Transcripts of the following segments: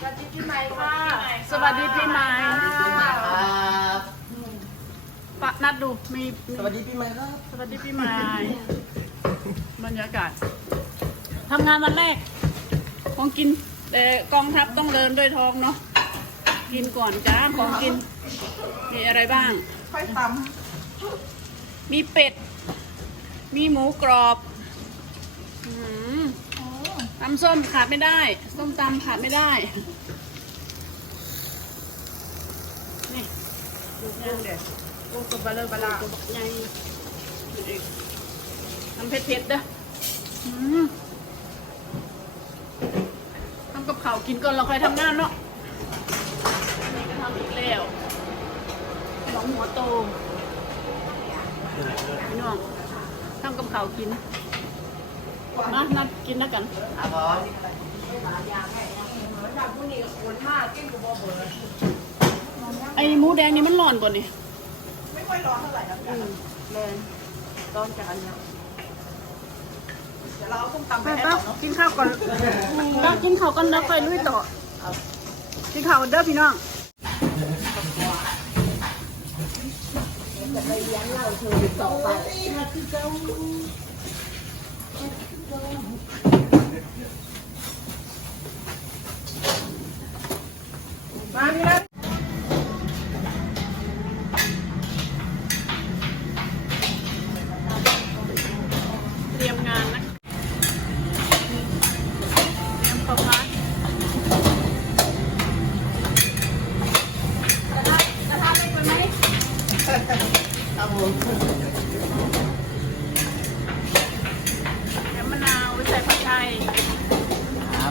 วัสดีปีใหม่ค่ะสวัสดีปีใหม่ครับปะนัดดูมีสวัสดีปีใหม่ครับสวัสดีปีใหม่บรรยากาศทำงานวันแรกของกินแต่กองทัพต้องเดินด้วยท้องเนาะกินก่อนจ้าของกินมีอะไรบ้างค่อยตมีเป็ด มีหมูกรอบตำส้มขาดไม่ได้ ส้มตำขาดไม่ได้ นี่ดูย่างเด็ดำกูกับบะเลอบะลาตัวบักใหญ่ทำเผ็ดๆเด้อทำกับข้าวกินก่อนเราค่อยทำงานเนาะนี่ก็ทำอีกแล้วหลองหัวโตพี่น้องทำกับข้าวกินมานัดกินแล้วกันครับผมไอ้หมูแดงนี่มันร้อนกว่านี่ไม่ค่อยร้อนเท่าไหร่นะแรงร้อนจากอันนี้เดี๋ยวเราเอาส้มตำไปไปให้ปะเขาเนาะกินข้าวก่อนกินข้าวกันแล้วค่อยลุยต่อกินข้าวเด้อพี่น้องมาพี่นัทเตรียมงานนะเตรียมประพัดกระทะเล็กไปไหมครับผมเดี๋ยวมะนาวไว้ใส่ผัดไทยครับ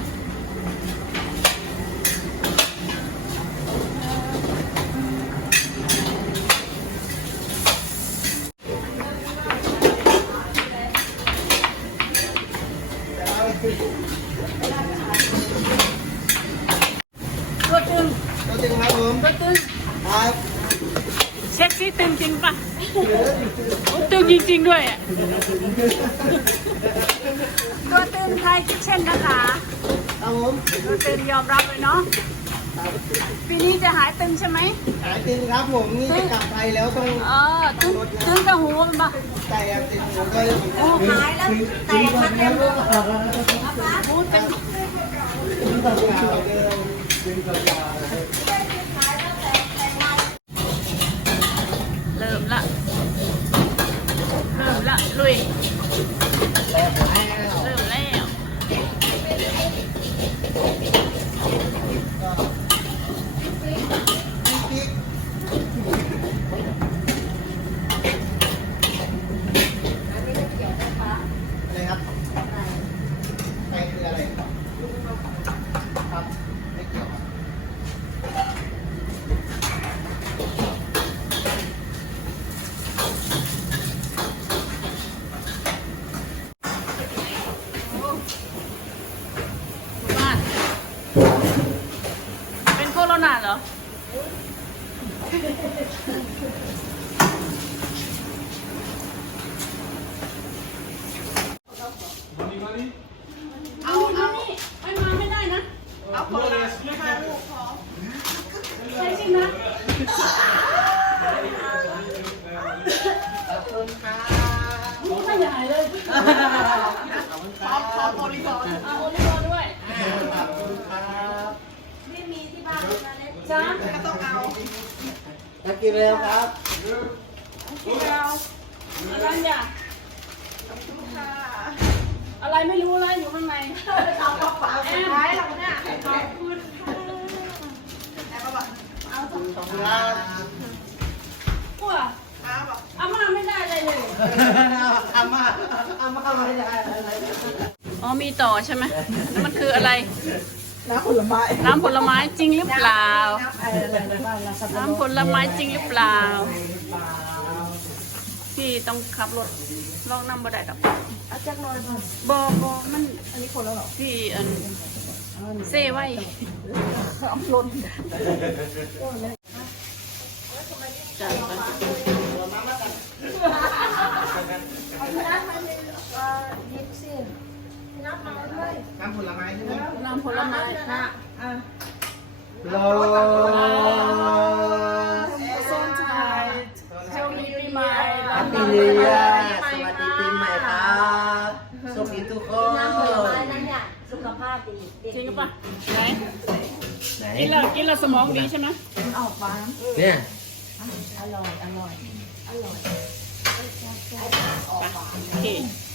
ตัวตึงตัวจริงครับผมตัวตึงครับเช็คซิตึงจริงปะโอ้ตึงจริงๆด้วยอ่ะตัวตึงไทยคิทเช่นนะคะครับผมตัวตึงยอมรับเลยเนาะปีนี้จะหายตึงใช่ไหมหายติงครับผมนี่จะกลับไทยแล้วต้องตึงตึงกับหูมันปะใส่ยาติดหูก็โอ้หายแล้วแต่พักเต็มพูดเป็น เริ่มละลุยเริ่มแล้วอะไรครับไปคืออะไรครับไม่เกี่ยวครับบ้านเป็นโคโรนาเหรอเอานี่ไม่มาไม่ได้นะเอาคนละ5ลูกพอใช่สินะขอบคุณครับนี่ไม่ใหญ่เลยพอโอลิฟอร์เอาโอลิโอด้วยขอบคุณครับไม่มีที่บ้านเลยนะเล็กจ้าก็ต้องเอาอยากกินเร็วครับพี่ดาวอะไรอย่าค่ะอะไรไม่รู้อะไรอยู่ข้างในเอากระเป๋าสุดท้ายแล้วเนี่ยขอบคุณค่ะแอบมาบอกเอาสองขอบคุณครับพวกเอาบอกอาม่าไม่ได้เลยเลยอาม่าไม่ได้อะไรอ๋อมีต่อใช่ไหมแล้วมันคืออะไรน้ำผลไม้น้ำผลไม้จริงหรือเปล่าน้ำอะไรบ้างนะครับน้ำผลไม้จริงหรือเปล่า พี่ต้องขับรถลองนั่งบ่ได้ดอกเอาแจ็คหน่อยมาบมันอันนี้คนแล้วเหรอพี่เซ่ไว้เอาล้นจ้ะเอาพี่นัทมาเลยหยิบสิพี่นัทมาด้วยน้ำผลไม้ใช่ไหมน้ำผลไม้นะอ่ะโลส้นชายโชคดีปีใหม่แฮปปี้นิวเยียร์สวัสดีปีใหม่ครับโชคดีทุกคนน้ำผลไม้นั่นเนี่ยสุขภาพดีจริงปะไหนไหนกินแล้วสมองดีใช่ไหมออกฟ้าเนี่ยอร่อยโอเค